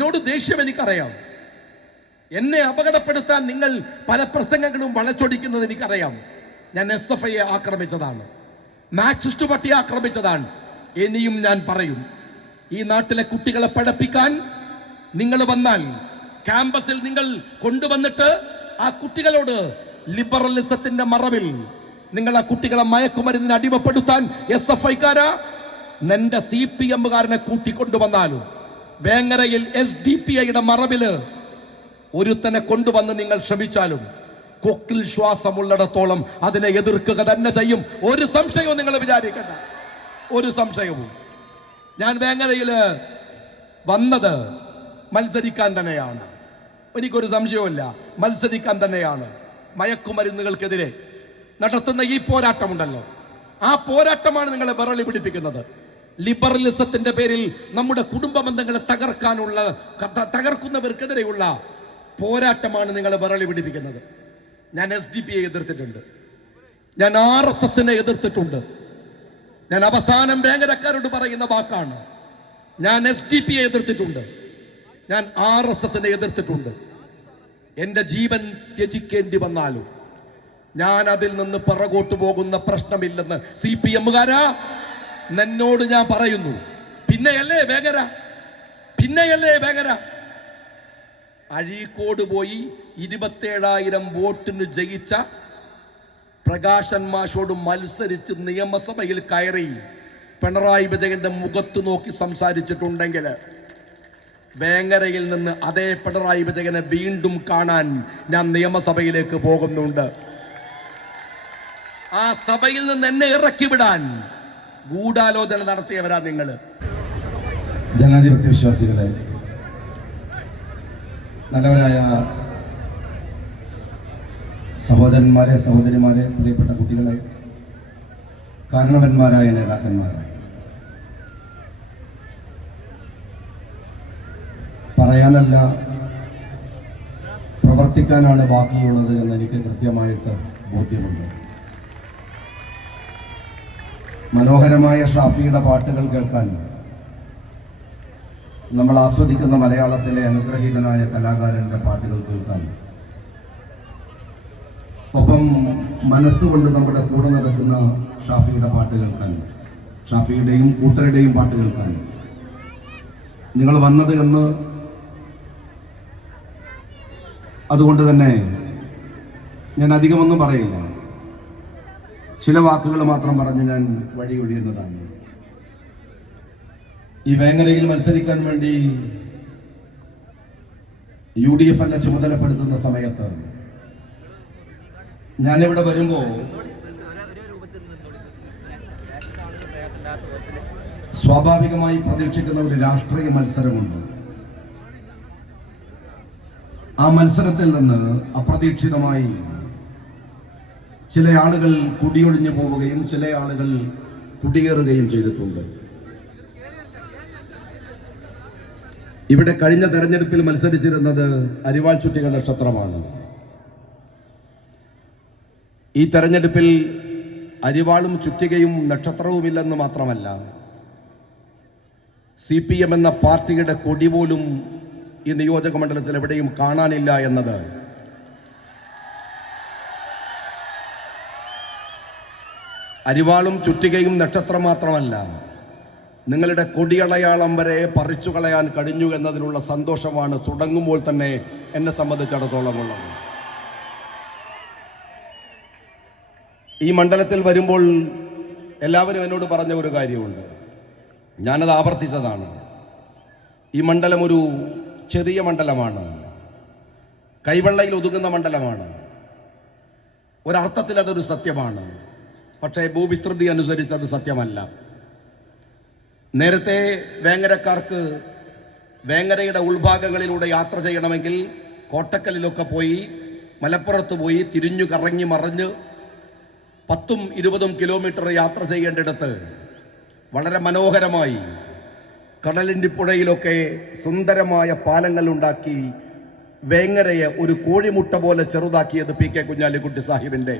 എന്നോട് ദേഷ്യം എനിക്കറിയാം. എന്നെ അപകടപ്പെടുത്താൻ നിങ്ങൾ പല പ്രസംഗങ്ങളും വളച്ചൊടിക്കുന്നത് എനിക്കറിയാം. ഞാൻ SFI ആക്രമിച്ചതാണ്, മാർക്സിസ്റ്റ് പാർട്ടിയെ ആക്രമിച്ചതാണ്. ഇനിയും ഞാൻ പറയും, ഈ നാട്ടിലെ കുട്ടികളെ പഠിപ്പിക്കാൻ നിങ്ങൾ വന്നാൽ ക്യാമ്പസിൽ നിങ്ങൾ കൊണ്ടുവന്നിട്ട് ആ കുട്ടികളോട് ലിബറലിസത്തിന്റെ മറവിൽ നിങ്ങൾ ആ കുട്ടികളെ മയക്കുമരുന്നിന് അടിമപ്പെടുത്താൻ SFI-ക്കാരാ നിന്റെ CPM-കാരനെ കൂട്ടിക്കൊണ്ടുവന്നാലും വേങ്ങരയിൽ SDPI-യുടെ മറവില് ഒരുത്തനെ കൊണ്ടുവന്ന് നിങ്ങൾ ശ്രമിച്ചാലും കൊക്കിൽ ശ്വാസമുള്ളിടത്തോളം അതിനെ എതിർക്കുക തന്നെ ചെയ്യും. ഒരു സംശയവും നിങ്ങൾ വിചാരിക്കണ്ട, ഒരു സംശയവും. ഞാൻ വേങ്ങരയില് വന്നത് മത്സരിക്കാൻ തന്നെയാണ്, എനിക്കൊരു സംശയവുമില്ല, മത്സരിക്കാൻ തന്നെയാണ്. മയക്കുമരുന്നുകൾക്കെതിരെ നടത്തുന്ന ഈ പോരാട്ടമുണ്ടല്ലോ, ആ പോരാട്ടമാണ് നിങ്ങളെ വിറളി പിടിപ്പിക്കുന്നത്. ലിബറലിസത്തിന്റെ പേരിൽ നമ്മുടെ കുടുംബ ബന്ധങ്ങളെ തകർക്കുന്നവർക്കെതിരെയുള്ള പോരാട്ടമാണ് നിങ്ങളെ വിറളി പിടിപ്പിക്കുന്നത്. ഞാൻ SDPI എതിർത്തിട്ടുണ്ട്, ഞാൻ RSSനെ എതിർത്തിട്ടുണ്ട്. ഞാൻ അവസാനം വേങ്ങരക്കാരോട് പറയുന്ന വാക്കാണ്, ഞാൻ SDPI എതിർത്തിട്ടുണ്ട്, ഞാൻ RSSനെ എതിർത്തിട്ടുണ്ട്. എന്റെ ജീവൻ ത്യജിക്കേണ്ടി വന്നാലും ഞാൻ അതിൽ നിന്ന് പിറകോട്ട് പോകുന്ന പ്രശ്നമില്ലെന്ന് CPM-കാരാ എന്നോട് ഞാൻ പറയുന്നു. പിന്നെയല്ലേ വേങ്ങര അഴീക്കോട് പോയി 27,000 വോട്ടിന് ജയിച്ച പ്രകാശൻ മാഷോട് മത്സരിച്ച് നിയമസഭയിൽ കയറി പിണറായി വിജയന്റെ മുഖത്ത് നോക്കി സംസാരിച്ചിട്ടുണ്ടെങ്കിൽ വേങ്ങരയിൽ നിന്ന് അതേ പിണറായി വിജയനെ വീണ്ടും കാണാൻ ഞാൻ നിയമസഭയിലേക്ക് പോകുന്നുണ്ട്. ആ സഭയിൽ നിന്ന് എന്നെ ഇറക്കി വിടാൻ ഗൂഢാലോചന നടത്തിയവരാ നിങ്ങൾ. ജനാധിപത്യ വിശ്വാസികളെ, നല്ലവരായ സഹോദരന്മാരെ, സഹോദരിമാരെ, പ്രിയപ്പെട്ട കുട്ടികളെ, കാരണവന്മാരായ നേതാക്കന്മാരെ, പറയാനല്ല പ്രവർത്തിക്കാനാണ് ബാക്കിയുള്ളത് എന്ന് എനിക്ക് കൃത്യമായിട്ട് ബോധ്യമുണ്ട്. മനോഹരമായ ഷാഫിയുടെ പാട്ടുകൾ കേൾക്കാൻ നമ്മൾ ആസ്വദിക്കുന്ന മലയാളത്തിലെ അനുഗ്രഹീതനായ കലാകാരന്റെ പാട്ടുകൾ കേൾക്കാൻ, ഒപ്പം മനസ്സുകൊണ്ട് നമ്മുടെ കൂടെ നടക്കുന്ന ഷാഫിയുടെ പാട്ട് കേൾക്കാൻ, ഷാഫിയുടെയും കൂട്ടരുടെയും പാട്ട് കേൾക്കാൻ നിങ്ങൾ വന്നത് എന്ന് അതുകൊണ്ട് തന്നെ ഞാൻ അധികമൊന്നും പറയില്ല. ചില വാക്കുകൾ മാത്രം പറഞ്ഞ് ഞാൻ വഴി ഒഴിയുന്നതാണ്. ഈ വേങ്ങരയിൽ മത്സരിക്കാൻ വേണ്ടി UDF എന്നെ ചുമതലപ്പെടുത്തുന്ന സമയത്ത് ഞാനിവിടെ വരുമ്പോ സ്വാഭാവികമായി പ്രതീക്ഷിക്കുന്ന ഒരു രാഷ്ട്രീയ മത്സരമുണ്ട്. ആ മത്സരത്തിൽ നിന്ന് അപ്രതീക്ഷിതമായി ചില ആളുകൾ കുടിയൊഴിഞ്ഞു പോവുകയും ചില ആളുകൾ കുടിയേറുകയും ചെയ്തിട്ടുണ്ട്. ഇവിടെ കഴിഞ്ഞ തെരഞ്ഞെടുപ്പിൽ മത്സരിച്ചിരുന്നത് അരിവാൾ ചുറ്റിക നക്ഷത്രമാണ്. ഈ തെരഞ്ഞെടുപ്പിൽ അരിവാളും ചുറ്റികയും നക്ഷത്രവുമില്ലെന്ന് മാത്രമല്ല, CPM എന്ന പാർട്ടിയുടെ കൊടി പോലും ഈ നിയോജക മണ്ഡലത്തിൽ എവിടെയും കാണാനില്ല എന്നത് അരിവാളും ചുറ്റികയും നക്ഷത്രം മാത്രമല്ല, നിങ്ങളുടെ കൊടിയടയാളം വരെ പറിച്ചു കളയാൻ കഴിഞ്ഞു എന്നതിനുള്ള സന്തോഷമാണ് തുടങ്ങുമ്പോൾ തന്നെ എന്നെ സംബന്ധിച്ചിടത്തോളം ഉള്ളത്. ഈ മണ്ഡലത്തിൽ വരുമ്പോൾ എല്ലാവരും എന്നോട് പറഞ്ഞ ഒരു കാര്യമുണ്ട്, ഞാനത് ആവർത്തിച്ചതാണ്. ഈ മണ്ഡലം ഒരു ചെറിയ മണ്ഡലമാണ്, കൈവെള്ളയിൽ ഒതുങ്ങുന്ന മണ്ഡലമാണ്. ഒരർത്ഥത്തിൽ അതൊരു സത്യമാണ്, പക്ഷേ ഭൂവിസ്തൃതി അനുസരിച്ച് അത് സത്യമല്ല. നേരത്തെ വേങ്ങരക്കാർക്ക് വേങ്ങരയുടെ ഉൾഭാഗങ്ങളിലൂടെ യാത്ര ചെയ്യണമെങ്കിൽ കോട്ടക്കലിലൊക്കെ പോയി, മലപ്പുറത്ത് പോയി തിരിഞ്ഞു കറങ്ങി മറിഞ്ഞ് 10-20 കിലോമീറ്റർ യാത്ര ചെയ്യേണ്ടിടത്ത് വളരെ മനോഹരമായി കടലിൻ്റെ പുഴയിലൊക്കെ സുന്ദരമായ പാലങ്ങൾ ഉണ്ടാക്കി വേങ്ങരയെ ഒരു കോഴിമുട്ട പോലെ ചെറുതാക്കിയത് PK കുഞ്ഞാലിക്കുട്ടി സാഹിബിൻ്റെ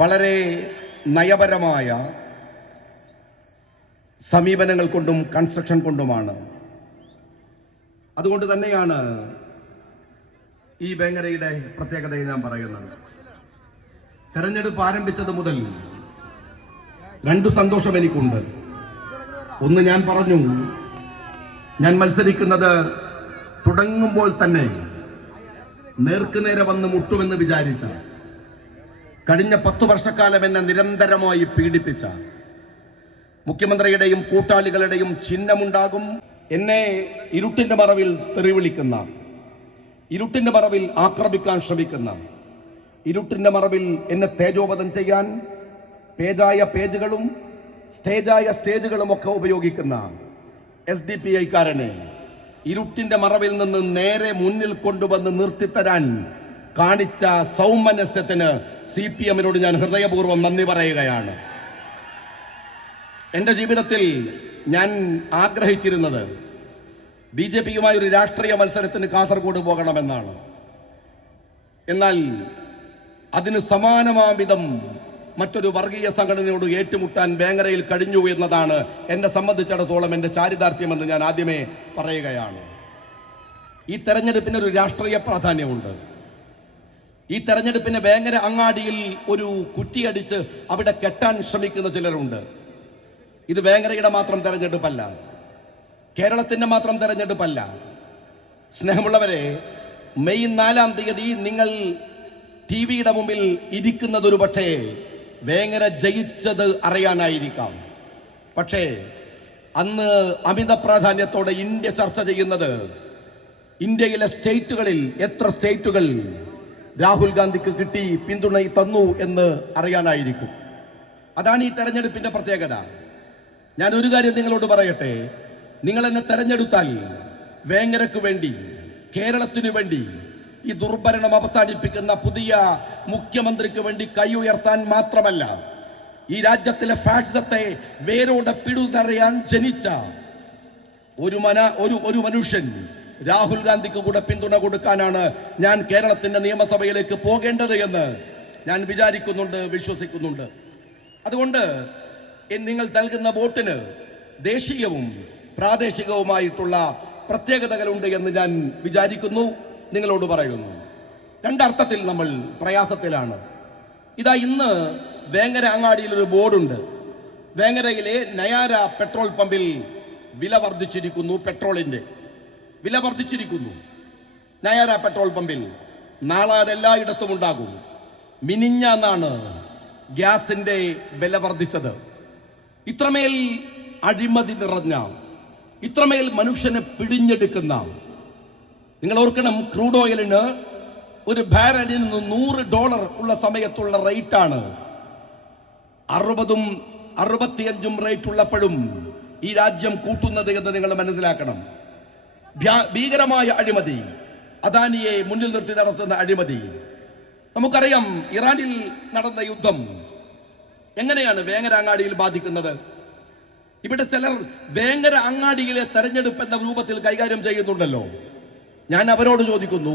വളരെ നയപരമായ സമീപനങ്ങൾ കൊണ്ടും കൺസ്ട്രക്ഷൻ കൊണ്ടുമാണ്. അതുകൊണ്ട് തന്നെയാണ് ഈ വേങ്ങരയുടെ പ്രത്യേകതയെ ഞാൻ പറയുന്നത്. തെരഞ്ഞെടുപ്പ് ആരംഭിച്ചത് മുതൽ രണ്ടു സന്തോഷം എനിക്കുണ്ട്. ഒന്ന്, ഞാൻ പറഞ്ഞു, ഞാൻ മത്സരിക്കുന്നത് തുടങ്ങുമ്പോൾ തന്നെ നേർക്കുനേരെ വന്ന് മുട്ടുമെന്ന് വിചാരിച്ച, കഴിഞ്ഞ 10 വർഷക്കാലം എന്നെ നിരന്തരമായി പീഡിപ്പിച്ച മുഖ്യമന്ത്രിയുടെയും കൂട്ടാളികളുടെയും ചിഹ്നമുണ്ടാകും. എന്നെ ഇരുട്ടിന്റെ മറവിൽ തെറിവിളിക്കുന്ന, ഇരുട്ടിന്റെ മറവിൽ ആക്രമിക്കാൻ ശ്രമിക്കുന്ന, ഇരുട്ടിന്റെ മറവിൽ എന്നെ തേജോവധം ചെയ്യാൻ പേജായ പേജുകളും സ്റ്റേജായ സ്റ്റേജുകളും ഒക്കെ ഉപയോഗിക്കുന്ന SDPI-കാരനെ ഇരുട്ടിന്റെ മറവിൽ നിന്ന് നേരെ മുന്നിൽ കൊണ്ടുവന്ന് നിർത്തിത്തരാൻ കാണിച്ച സൗമനസ്യത്തിന് CPM-നോട് ഞാൻ ഹൃദയപൂർവ്വം നന്ദി പറയുകയാണ്. എൻ്റെ ജീവിതത്തിൽ ഞാൻ ആഗ്രഹിച്ചിരുന്നത് BJP-യുമായി ഒരു രാഷ്ട്രീയ മത്സരത്തിന് കാസർഗോഡ് പോകണമെന്നാണ്. എന്നാൽ അതിന് സമാനമാംവിധം മറ്റൊരു വർഗീയ സംഘടനയോട് ഏറ്റുമുട്ടാൻ വേങ്ങരയിൽ കഴിഞ്ഞു എന്നതാണ് എന്നെ സംബന്ധിച്ചിടത്തോളം എൻ്റെ ചാരിതാർത്ഥ്യമെന്ന് ഞാൻ ആദ്യമേ പറയുകയാണ്. ഈ തെരഞ്ഞെടുപ്പിന് ഒരു രാഷ്ട്രീയ പ്രാധാന്യമുണ്ട്. ഈ തെരഞ്ഞെടുപ്പിന് വേങ്ങര അങ്ങാടിയിൽ ഒരു കുറ്റിയടിച്ച് അവിടെ കെട്ടാൻ ശ്രമിക്കുന്ന ചിലരുണ്ട്. ഇത് വേങ്ങരയുടെ മാത്രം തെരഞ്ഞെടുപ്പല്ല, കേരളത്തിന്റെ മാത്രം തെരഞ്ഞെടുപ്പല്ല. സ്നേഹമുള്ളവരെ, മെയ് 4-ാം തീയതി നിങ്ങൾ TV-യുടെ മുമ്പിൽ ഇരിക്കുന്നത് ഒരു പക്ഷേ വേങ്ങര ജയിച്ചത് അറിയാനായിരിക്കാം. പക്ഷേ അന്ന് അമിത പ്രാധാന്യത്തോടെ ഇന്ത്യ ചർച്ച ചെയ്യുന്നത് ഇന്ത്യയിലെ സ്റ്റേറ്റുകളിൽ എത്ര സ്റ്റേറ്റുകൾ രാഹുൽ ഗാന്ധിക്ക് കിട്ടി, പിന്തുണ തന്നു എന്ന് അറിയാനായിരിക്കും. അതാണ് ഈ തെരഞ്ഞെടുപ്പിന്റെ പ്രത്യേകത. ഞാൻ ഒരു കാര്യം നിങ്ങളോട് പറയട്ടെ, നിങ്ങൾ എന്നെ തെരഞ്ഞെടുത്താൽ വേങ്ങരക്ക് വേണ്ടി, കേരളത്തിനു വേണ്ടി, ഈ ദുർഭരണം അവസാനിപ്പിക്കുന്ന പുതിയ മുഖ്യമന്ത്രിക്ക് വേണ്ടി കൈ ഉയർത്താൻ മാത്രമല്ല, ഈ രാജ്യത്തിലെ ഫാഷിസത്തെ വേരോടെ പിഴുതറിയാൻ ജനിച്ച ഒരു മനുഷ്യൻ രാഹുൽ ഗാന്ധിക്ക് കൂടെ പിന്തുണ കൊടുക്കാനാണ് ഞാൻ കേരളത്തിന്റെ നിയമസഭയിലേക്ക് പോകേണ്ടത് എന്ന് ഞാൻ വിചാരിക്കുന്നുണ്ട്, വിശ്വസിക്കുന്നുണ്ട്. അതുകൊണ്ട് നിങ്ങൾ നൽകുന്ന വോട്ടിന് ദേശീയവും പ്രാദേശികവുമായിട്ടുള്ള പ്രത്യേകതകളുണ്ട് എന്ന് ഞാൻ വിചാരിക്കുന്നു, നിങ്ങളോട് പറയുന്നു. രണ്ടർത്ഥത്തിൽ നമ്മൾ പ്രയാസത്തിലാണ്. ഇതാ ഇന്ന് വേങ്ങര അങ്ങാടിയിൽ ഒരു ബോർഡുണ്ട്. വേങ്ങരയിലെ നയാര പെട്രോൾ പമ്പിൽ വില വർദ്ധിച്ചിരിക്കുന്നു, പെട്രോളിന്റെ വില വർദ്ധിച്ചിരിക്കുന്നു. നയാര പെട്രോൾ പമ്പിൽ നാളെ അതെല്ലായിടത്തും ഉണ്ടാകും. മിനിഞ്ഞാന്നാണ് ഗ്യാസിന്റെ വില വർദ്ധിച്ചത്. ഇത്രമേൽ അഴിമതി നിറഞ്ഞ, ഇത്രമേൽ മനുഷ്യനെ പിടിഞ്ഞെടുക്കുന്ന, നിങ്ങൾ ഓർക്കണം, ക്രൂഡ് ഓയിലിന് ഒരു ബാരലിന് $100 ഉള്ള സമയത്തുള്ള റേറ്റാണ് 60-ഉം 65-ഉം റേറ്റ് ഉള്ളപ്പോഴും ഈ രാജ്യം കൂട്ടുന്നത് എന്ന് നിങ്ങൾ മനസ്സിലാക്കണം. ഭീകരമായ അഴിമതി, അദാനിയെ മുന്നിൽ നിർത്തി നടത്തുന്ന അഴിമതി. നമുക്കറിയാം, ഇറാനിൽ നടന്ന യുദ്ധം എങ്ങനെയാണ് വേങ്ങര അങ്ങാടിയിൽ ബാധിക്കുന്നത്. ഇവിടെ ചിലർ വേങ്ങര അങ്ങാടിയിലെ തെരഞ്ഞെടുപ്പ് എന്ന രൂപത്തിൽ കൈകാര്യം ചെയ്യുന്നുണ്ടല്ലോ. ഞാൻ അവരോട് ചോദിക്കുന്നു,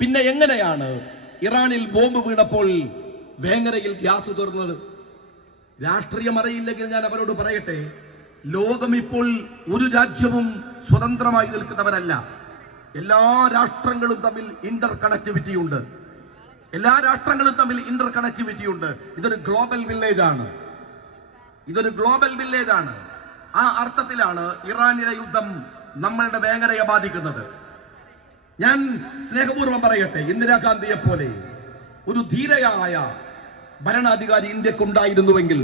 പിന്നെ എങ്ങനെയാണ് ഇറാനിൽ ബോംബ് വീണപ്പോൾ വേങ്ങരയിൽ ഗ്യാസ് തീർന്നത്? രാഷ്ട്രീയം അറിയില്ലെങ്കിൽ ഞാൻ അവരോട് പറയട്ടെ, ലോകം ഇപ്പോൾ ഒരു രാജ്യവും സ്വതന്ത്രമായി നിൽക്കുന്നവരല്ല. എല്ലാ രാഷ്ട്രങ്ങളും തമ്മിൽ ഇന്റർ കണക്ടിവിറ്റി ഉണ്ട്. എല്ലാ രാഷ്ട്രങ്ങളും തമ്മിൽ ഇന്റർ കണക്ടിവിറ്റി ഉണ്ട്. ഇതൊരു ഗ്ലോബൽ വില്ലേജ് ആണ്. ഇതൊരു ഗ്ലോബൽ വില്ലേജ് ആണ്. ആ അർത്ഥത്തിലാണ് ഇറാനിലെ യുദ്ധം നമ്മളുടെ വേങ്ങരയെ ബാധിക്കുന്നത്. ഞാൻ സ്നേഹപൂർവ്വം പറയട്ടെ, ഇന്ദിരാഗാന്ധിയെ പോലെ ഒരു ധീരയായ ഭരണാധികാരി ഇന്ത്യക്കുണ്ടായിരുന്നുവെങ്കിൽ,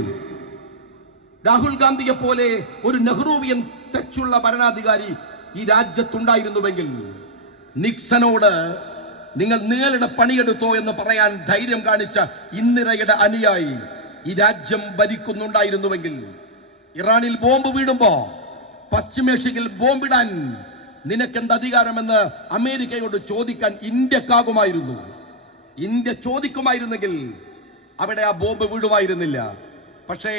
രാഹുൽ ഗാന്ധിയെ പോലെ ഒരു നെഹ്റുവിയൻ ടച്ചുള്ള ഭരണാധികാരി ഈ രാജ്യത്തുണ്ടായിരുന്നുവെങ്കിൽ, നിക്സനോട് നിങ്ങളുടെ പണിയെടുത്തോ എന്ന് പറയാൻ ധൈര്യം കാണിച്ച ഇന്ദിരയുടെ അനുയായി ഈ രാജ്യം ഭരിക്കുന്നുണ്ടായിരുന്നുവെങ്കിൽ, ഇറാനിൽ ബോംബ് വീടുമ്പോ പശ്ചിമേഷ്യയിൽ ബോംബിടാൻ നിനക്കെന്ത് അധികാരമെന്ന് അമേരിക്കയോട് ചോദിക്കാൻ ഇന്ത്യക്കാകുമായിരുന്നു. ഇന്ത്യ ചോദിക്കുമായിരുന്നെങ്കിൽ അവിടെ ആ ബോംബ് വീടുമായിരുന്നില്ല. പക്ഷേ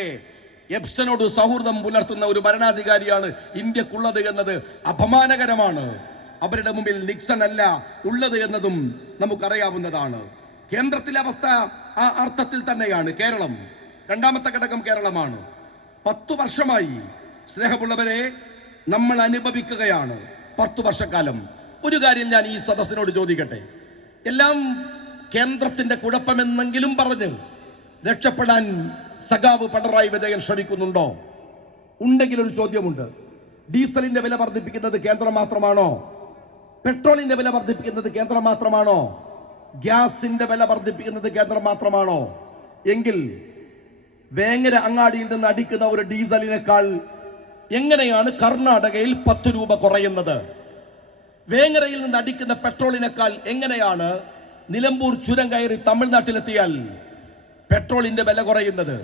എപ്സ്റ്റനോട് സൗഹൃദം പുലർത്തുന്ന ഒരു ഭരണാധികാരിയാണ് ഇന്ത്യക്കുള്ളത് എന്നത് അപമാനകരമാണ്. അവരുടെ മുമ്പിൽ നിക്സൺ അല്ല ഉള്ളത് എന്നതും നമുക്കറിയാവുന്നതാണ്. കേന്ദ്രത്തിലെ അവസ്ഥ ആ അർത്ഥത്തിൽ തന്നെയാണ്. കേരളം, രണ്ടാമത്തെ ഘടകം കേരളമാണ്. 10 വർഷമായി സ്നേഹമുള്ളവരെ നമ്മൾ അനുഭവിക്കുകയാണ്. 10 വർഷക്കാലം ഒരു കാര്യം ഞാൻ ഈ സദസ്സിനോട് ചോദിക്കട്ടെ. എല്ലാം കേന്ദ്രത്തിന്റെ കുഴപ്പമെന്നെങ്കിലും പറഞ്ഞ് രക്ഷപ്പെടാൻ സഖാവ് പിണറായി വിജയൻ ശ്രമിക്കുന്നുണ്ടോ? ഉണ്ടെങ്കിൽ ഒരു ചോദ്യമുണ്ട്. ഡീസലിന്റെ വില വർദ്ധിപ്പിക്കുന്നത് കേന്ദ്രം മാത്രമാണോ? പെട്രോളിന്റെ വില വർദ്ധിപ്പിക്കുന്നത് കേന്ദ്രം മാത്രമാണോ? ഗ്യാസിന്റെ വില വർദ്ധിപ്പിക്കുന്നത് കേന്ദ്രം മാത്രമാണോ? എങ്കിൽ വേങ്ങര അങ്ങാടിയിൽ നിന്ന് അടിക്കുന്ന ഒരു ഡീസലിനേക്കാൾ എങ്ങനെയാണ് കർണാടകയിൽ 10 രൂപ കുറയുന്നത്? വേങ്ങരയിൽ നിന്ന് അടിക്കുന്ന പെട്രോളിനേക്കാൾ എങ്ങനെയാണ് നിലമ്പൂർ ചുരം കയറി തമിഴ്നാട്ടിലെത്തിയാൽ പെട്രോളിന്റെ വില കുറയുന്നത്?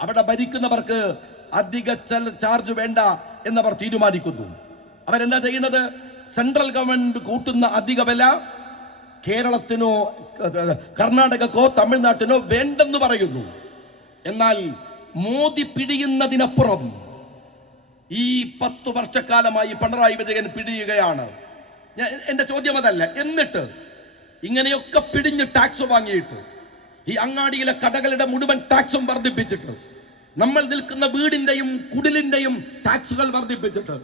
അവിടെ ഭരിക്കുന്നവർക്ക് അധിക ചാർജ് വേണ്ട എന്നവർ തീരുമാനിക്കുന്നു. അവരെന്താ ചെയ്യുന്നത്? സെൻട്രൽ ഗവൺമെന്റ് കൂട്ടുന്ന അധിക വില കേരളത്തിനോ കർണാടകക്കോ തമിഴ്നാട്ടിനോ വേണ്ടെന്ന് പറയുന്നു. എന്നാൽ മോദി പിടിയുന്നതിനപ്പുറം ഈ 10 വർഷക്കാലമായി പിണറായി വിജയൻ പിടിയുകയാണ്. എന്റെ ചോദ്യം അതല്ല. എന്നിട്ട് ഇങ്ങനെയൊക്കെ പിടിഞ്ഞ് ടാക്സ് വാങ്ങിയിട്ട് ഈ അങ്ങാടിയിലെ കടകളുടെ മുഴുവൻ ടാക്സും വർദ്ധിപ്പിച്ചിട്ട്, നമ്മൾ നിൽക്കുന്ന വീടിന്റെയും കുടിലിന്റെയും ടാക്സുകൾ വർദ്ധിപ്പിച്ചിട്ട്,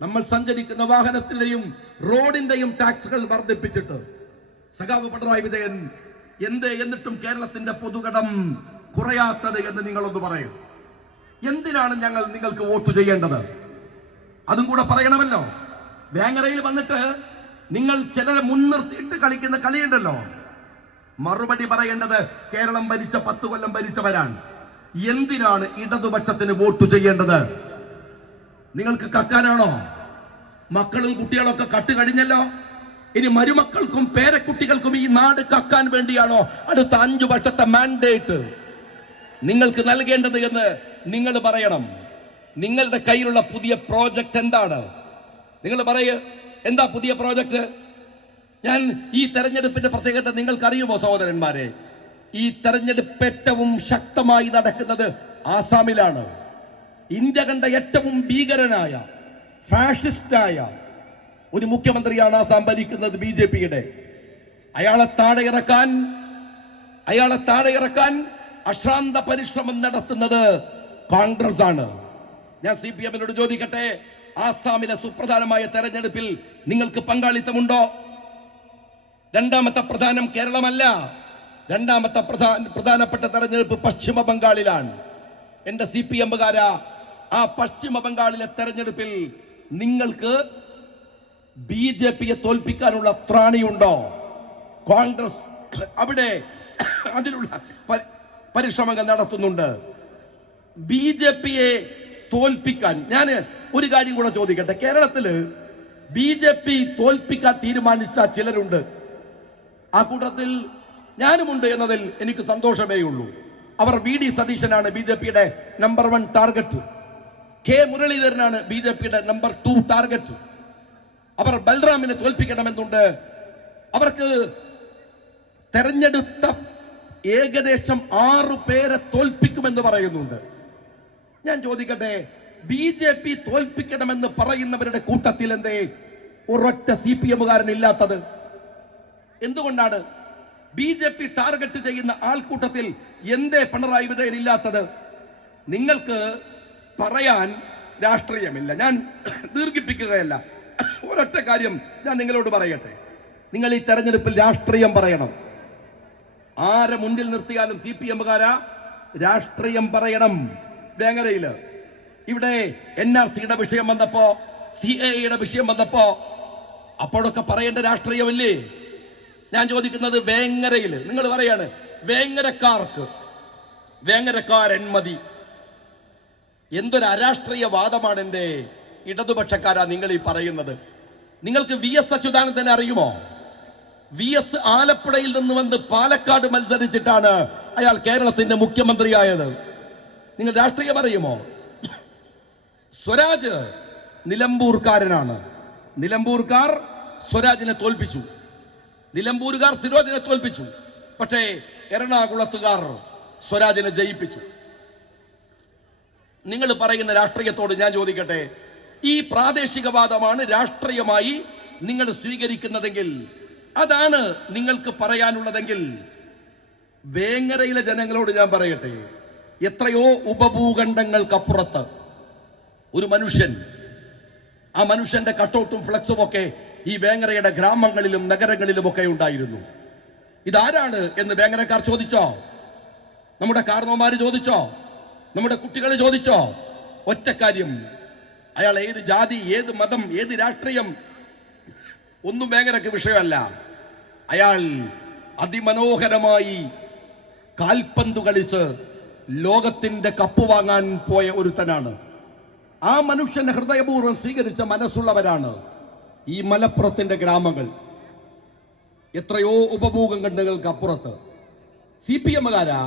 നമ്മൾ സഞ്ചരിക്കുന്ന വാഹനത്തിന്റെയും റോഡിന്റെയും ടാക്സുകൾ വർദ്ധിപ്പിച്ചിട്ട് സഖാവ് പിണറായി വിജയൻ എന്നിട്ടും കേരളത്തിന്റെ പൊതുകടം കുറയാത്തത് എന്ന് നിങ്ങളൊന്ന് പറയും. എന്തിനാണ് ഞങ്ങൾ നിങ്ങൾക്ക് വോട്ട് ചെയ്യേണ്ടത്? അതും കൂടെ പറയണമല്ലോ. വേങ്ങരയിൽ വന്നിട്ട് നിങ്ങൾ ചിലരെ മുൻനിർത്തിയിട്ട് കളിക്കുന്ന കളിയുണ്ടല്ലോ. മറുപടി പറയേണ്ടത് കേരളം ഭരിച്ച 10 കൊല്ലം ഭരിച്ചവരാണ്. എന്തിനാണ് ഇടതുപക്ഷത്തിന് വോട്ട് ചെയ്യേണ്ടത്? നിങ്ങൾക്ക് കക്കാനാണോ? മക്കളും കുട്ടികളൊക്കെ കട്ട് കഴിഞ്ഞല്ലോ. ഇനി മരുമക്കൾക്കും പേരക്കുട്ടികൾക്കും ഈ നാട് കക്കാൻ വേണ്ടിയാണോ അടുത്ത 5 വർഷത്തെ മാൻഡേറ്റ് നിങ്ങൾക്ക് നൽകേണ്ടത് എന്ന് നിങ്ങൾ പറയണം. നിങ്ങളുടെ കയ്യിലുള്ള പുതിയ പ്രോജക്റ്റ് എന്താണ്? നിങ്ങൾ പറയൂ, എന്താ പുതിയ പ്രോജക്റ്റ്? ഞാൻ ഈ തെരഞ്ഞെടുപ്പിന്റെ പ്രത്യേകത നിങ്ങൾക്കറിയുമോ സഹോദരന്മാരെ? ഈ തെരഞ്ഞെടുപ്പ് ഏറ്റവും ശക്തമായി നടക്കുന്നത് ആസാമിലാണ്. ഇന്ത്യ കണ്ട ഏറ്റവും ഭീകരനായ ഫാഷിസ്റ്റായ ഒരു മുഖ്യമന്ത്രിയാണ് ആസാം ഭരിക്കുന്നത്, BJP-യുടെ. അയാളെ താഴെ ഇറക്കാൻ അശ്രാന്ത പരിശ്രമം നടത്തുന്നത് കോൺഗ്രസ് ആണ്. ഞാൻ CPM-നോട് ചോദിക്കട്ടെ, ആസാമിലെ സുപ്രധാനമായ തെരഞ്ഞെടുപ്പിൽ നിങ്ങൾക്ക് പങ്കാളിത്തമുണ്ടോ? രണ്ടാമത്തെ പ്രധാനം കേരളമല്ല. രണ്ടാമത്തെ പ്രധാനപ്പെട്ട തെരഞ്ഞെടുപ്പ് പശ്ചിമ ബംഗാളിലാണ്. എന്റെ CPM-കാരാ, ആ പശ്ചിമ ബംഗാളിലെ തെരഞ്ഞെടുപ്പിൽ നിങ്ങൾക്ക് BJP-യെ തോൽപ്പിക്കാനുള്ള ത്രാണിയുണ്ടോ? കോൺഗ്രസ് അവിടെ അതിനുള്ള പരിശ്രമങ്ങൾ നടത്തുന്നുണ്ട്. BJP-യെ തോൽപ്പിക്കാൻ ഞാൻ ഒരു കാര്യം കൂടെ ചോദിക്കട്ടെ. കേരളത്തില് BJP തോൽപ്പിക്കാൻ തീരുമാനിച്ച ചിലരുണ്ട്. ആ കൂട്ടത്തിൽ ഞാനുമുണ്ട് എന്നതിൽ എനിക്ക് സന്തോഷമേ ഉള്ളൂ. അവർ VD സതീശനാണ് BJP-യുടെ നമ്പർ 1 ടാർഗറ്റ്. K മുരളീധരനാണ് BJP-യുടെ നമ്പർ 2 ടാർഗറ്റ്. അവർ ബൽറാമിനെ തോൽപ്പിക്കണമെന്നുണ്ട്. അവർക്ക് തെരഞ്ഞെടുത്ത ഏകദേശം 6 പേരെ തോൽപ്പിക്കുമെന്ന് പറയുന്നുണ്ട്. ഞാൻ ചോദിക്കട്ടെ, BJP തോൽപ്പിക്കണമെന്ന് പറയുന്നവരുടെ കൂട്ടത്തിൽ എന്തേ ഒരൊറ്റ CPM-കാരൻ ഇല്ലാത്തത്? എന്തുകൊണ്ടാണ് BJP ടാർഗറ്റ് ചെയ്യുന്ന ആൾക്കൂട്ടത്തിൽ എന്തേ പിണറായി വിജയൻ ഇല്ലാത്തത്? നിങ്ങൾക്ക് പറയാൻ രാഷ്ട്രീയമില്ല. ഞാൻ ദീർഘിപ്പിക്കുകയല്ല. ഒരൊറ്റ കാര്യം ഞാൻ നിങ്ങളോട് പറയട്ടെ. നിങ്ങൾ ഈ തെരഞ്ഞെടുപ്പിൽ രാഷ്ട്രീയം പറയണം. ആരെ മുന്നിൽ നിർത്തിയാലും CPM-കാരാ രാഷ്ട്രീയം പറയണം. വേങ്ങരയില് ഇവിടെ NRC-യുടെ വിഷയം വന്നപ്പോ, CAA-യുടെ വിഷയം വന്നപ്പോ അപ്പോഴൊക്കെ പറയേണ്ട രാഷ്ട്രീയമല്ലേ? ഞാൻ ചോദിക്കുന്നത്, വേങ്ങരയിൽ നിങ്ങൾ പറയാണ് വേങ്ങരക്കാരൻ മതി. എന്തൊരു അരാഷ്ട്രീയ വാദമാണ് എന്റെ ഇടതുപക്ഷക്കാരാ നിങ്ങൾ ഈ പറയുന്നത്. നിങ്ങൾക്ക് VS അച്യുതാനന്ദനെ അറിയുമോ? VS ആലപ്പുഴയിൽ നിന്ന് വന്ന് പാലക്കാട് മത്സരിച്ചിട്ടാണ് അയാൾ കേരളത്തിന്റെ മുഖ്യമന്ത്രിയായത്. നിങ്ങൾ രാഷ്ട്രീയം അറിയുമോ? സ്വരാജ് നിലമ്പൂർക്കാരനാണ്. നിലമ്പൂർക്കാർ സ്വരാജിനെ തോൽപ്പിച്ചു. നിലമ്പൂരുകാർ സിരോജിനെ തോൽപ്പിച്ചു. പക്ഷേ എറണാകുളത്തുകാർ സ്വരാജിനെ ജയിപ്പിച്ചു. നിങ്ങൾ പറയുന്ന രാഷ്ട്രീയത്തോട് ഞാൻ ചോദിക്കട്ടെ, ഈ പ്രാദേശികവാദമാണ് രാഷ്ട്രീയമായി നിങ്ങൾ സ്വീകരിക്കുന്നതെങ്കിൽ, അതാണ് നിങ്ങൾക്ക് പറയാനുള്ളതെങ്കിൽ, വേങ്ങരയിലെ ജനങ്ങളോട് ഞാൻ പറയട്ടെ, എത്രയോ ഉപഭൂഖണ്ഡങ്ങൾക്കപ്പുറത്ത് ഒരു മനുഷ്യൻ, ആ മനുഷ്യന്റെ കട്ടൗട്ടും ഫ്ലക്സും ഒക്കെ ഈ വേങ്ങരയുടെ ഗ്രാമങ്ങളിലും നഗരങ്ങളിലുമൊക്കെ ഉണ്ടായിരുന്നു. ഇതാരാണ് എന്ന് വേങ്ങരക്കാർ ചോദിച്ചോ? നമ്മുടെ കാരണവന്മാര് ചോദിച്ചോ? നമ്മുടെ കുട്ടികൾ ചോദിച്ചോ? ഒറ്റ കാര്യം, അയാൾ ഏത് ജാതി, ഏത് മതം, ഏത് രാഷ്ട്രീയം ഒന്നും വേങ്ങരക്ക് വിഷയമല്ല. അയാൾ അതിമനോഹരമായി കാൽപന്ത് കളിച്ച് ലോകത്തിന്റെ കപ്പ് വാങ്ങാൻ പോയ ഒരുത്തനാണ്. ആ മനുഷ്യനെ ഹൃദയപൂർവ്വം സ്വീകരിച്ച മനസ്സുള്ളവരാണ് ഈ മലപ്പുറത്തിന്റെ ഗ്രാമങ്ങൾ. എത്രയോ ഉപഭൂഖണ്ഡങ്ങൾക്ക് അപ്പുറത്ത്. CPM-കാരാ,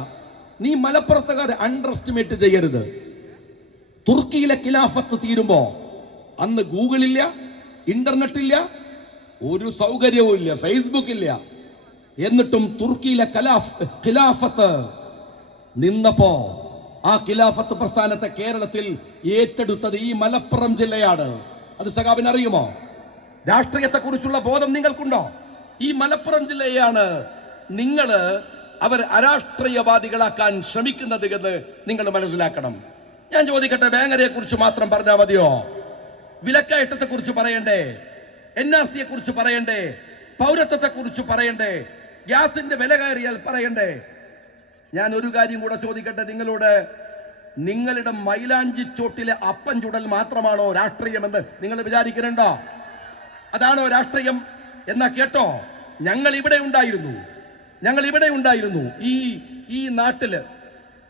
നീ മലപ്പുറത്തുകാരെ അണ്ടർ എസ്റ്റിമേറ്റ് ചെയ്യരുത്. തുർക്കിയിലെ ഖിലാഫത്ത് തീരുമ്പോ അന്ന് ഗൂഗിളില്ല, ഇന്റർനെറ്റ് ഇല്ല, ഒരു സൗകര്യവും ഇല്ല, ഫേസ്ബുക്ക് ഇല്ല. എന്നിട്ടും തുർക്കിയിലെ ഖിലാഫത്ത് നിന്നപ്പോ ആ ഖിലാഫത്ത് പ്രസ്ഥാനത്തെ കേരളത്തിൽ ഏറ്റെടുത്തത് ഈ മലപ്പുറം ജില്ലയാണ്. അത് സഖാബിന് അറിയുമോ? രാഷ്ട്രീയത്തെ കുറിച്ചുള്ള ബോധം നിങ്ങൾക്കുണ്ടോ? ഈ മലപ്പുറം ജില്ലയാണ് അവർ അരാഷ്ട്രീയവാദികളാക്കാൻ ശ്രമിക്കുന്നത് എന്ന് നിങ്ങൾ മനസ്സിലാക്കണം. ഞാൻ ചോദിക്കട്ടെ, വേങ്ങരയെ കുറിച്ച് മാത്രം പറഞ്ഞാൽ മതിയോ? വിലക്കയറ്റത്തെ കുറിച്ച് പറയണ്ടേ? NRC കുറിച്ച് പറയണ്ടേ? പൗരത്വത്തെ കുറിച്ച് പറയണ്ടേ? ഗ്യാസിന്റെ വില കയറിയാൽ പറയണ്ടേ? ഞാൻ ഒരു കാര്യം കൂടെ ചോദിക്കട്ടെ നിങ്ങളോട്. നിങ്ങളുടെ മൈലാഞ്ചി ചോട്ടിലെ അപ്പം ചുടൽ മാത്രമാണോ രാഷ്ട്രീയമെന്ന് നിങ്ങൾ വിചാരിക്കുന്നുണ്ടോ? അതാണോ രാഷ്ട്രീയം? എന്നാ കേട്ടോ, ഞങ്ങൾ ഇവിടെ ഉണ്ടായിരുന്നു. ഈ നാട്ടില്